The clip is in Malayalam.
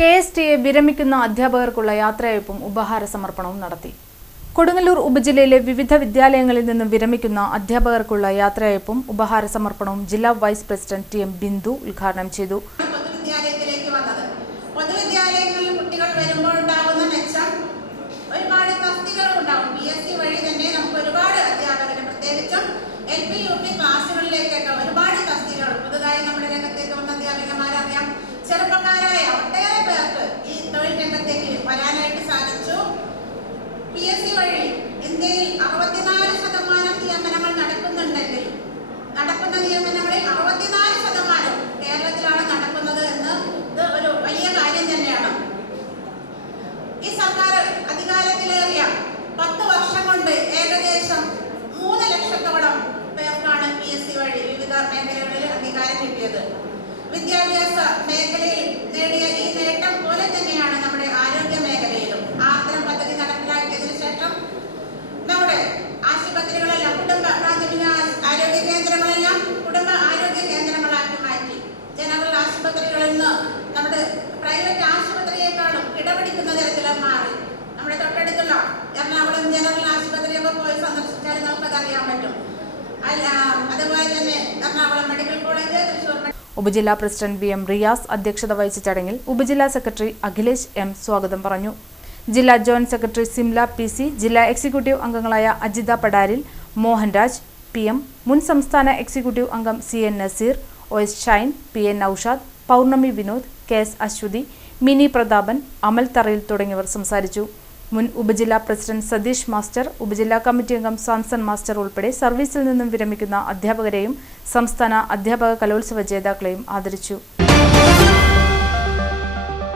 KSTA വിരമിക്കുന്ന അധ്യാപകർക്കുള്ള യാത്രയയപ്പും ഉപഹാര സമർപ്പണവും നടത്തി. കൊടുങ്ങല്ലൂർ ഉപജില്ലയിലെ വിവിധ വിദ്യാലയങ്ങളിൽ നിന്നും വിരമിക്കുന്ന അധ്യാപകർക്കുള്ള യാത്രയയപ്പും ഉപഹാര സമർപ്പണവും ജില്ലാ വൈസ് പ്രസിഡന്റ് TM ബിന്ദു ഉദ്ഘാടനം ചെയ്തു. ഇന്ത്യയിൽ 64% നിയമനങ്ങൾ നടക്കുന്നുണ്ടെങ്കിൽ നടക്കുന്ന നിയമനങ്ങളിൽ 64% കേരളത്തിലാണ് നടക്കുന്നത് എന്ന് ഇത് ഒരു വലിയ കാര്യം തന്നെയാണ്. ഈ സർക്കാർ അധികാരത്തിലേറിയ 10 വർഷം കൊണ്ട് ഏകദേശം 3 ലക്ഷത്തോളം പേർക്കാണ് PSC വഴി വിവിധ മേഖലകളിൽ അംഗീകാരം കിട്ടിയത്. വിദ്യാഭ്യാസ മേഖലയിൽ നേടിയ ഈ നേട്ടം പോലെ തന്നെയാണ് നമ്മുടെ ആരോഗ്യ മേഖലയിലും. ആർദ്രം പദ്ധതി നടപ്പിലാക്കിയതിനു ശേഷം നമ്മുടെ ആശുപത്രികളെല്ലാം പ്രാഥമിക ആരോഗ്യ കേന്ദ്രങ്ങളെല്ലാം കുടുംബ ആരോഗ്യ കേന്ദ്രങ്ങളാക്കി മാറ്റി. ജനറൽ ആശുപത്രികളിൽ നിന്ന് നമ്മുടെ പ്രൈവറ്റ് ആശുപത്രിയെക്കാളും കിടപിടിക്കുന്ന തരത്തിലും മാറി. നമ്മുടെ തൊട്ടടുത്തുള്ള എറണാകുളം ജനറൽ ആശുപത്രിയൊക്കെ പോയി സന്ദർശിച്ചാൽ നമുക്കതറിയാൻ പറ്റും. അതുപോലെ തന്നെ എറണാകുളം മെഡിക്കൽ കോളേജ്, തൃശ്ശൂർ ഉപജില്ലാ പ്രസിഡന്റ് VM റിയാസ് അധ്യക്ഷത വഹിച്ച ചടങ്ങിൽ ഉപജില്ലാ സെക്രട്ടറി അഖിലേഷ് M സ്വാഗതം പറഞ്ഞു. ജില്ലാ ജോയിന്റ് സെക്രട്ടറി സിംല PC, ജില്ലാ എക്സിക്യൂട്ടീവ് അംഗങ്ങളായ അജിത പടാരിൽ, മോഹൻരാജ് PM, മുൻ സംസ്ഥാന എക്സിക്യൂട്ടീവ് അംഗം CN Naseer, OS Shine, PN Noushad, Pournami Vinod, KS Aswathy, Mini Prathapan, Amal Tharayil തുടങ്ങിയവർ സംസാരിച്ചു. മുൻ ഉപജില്ലാ പ്രസിഡന്റ് സതീഷ് മാസ്റ്റർ, ഉപജില്ലാ കമ്മിറ്റി അംഗം സാംസൺ മാസ്റ്റർ ഉൾപ്പെടെ സർവീസിൽ നിന്നും വിരമിക്കുന്ന അധ്യാപകരെയും സംസ്ഥാന അധ്യാപക കലോത്സവ ജേതാക്കളെയും ആദരിച്ചു.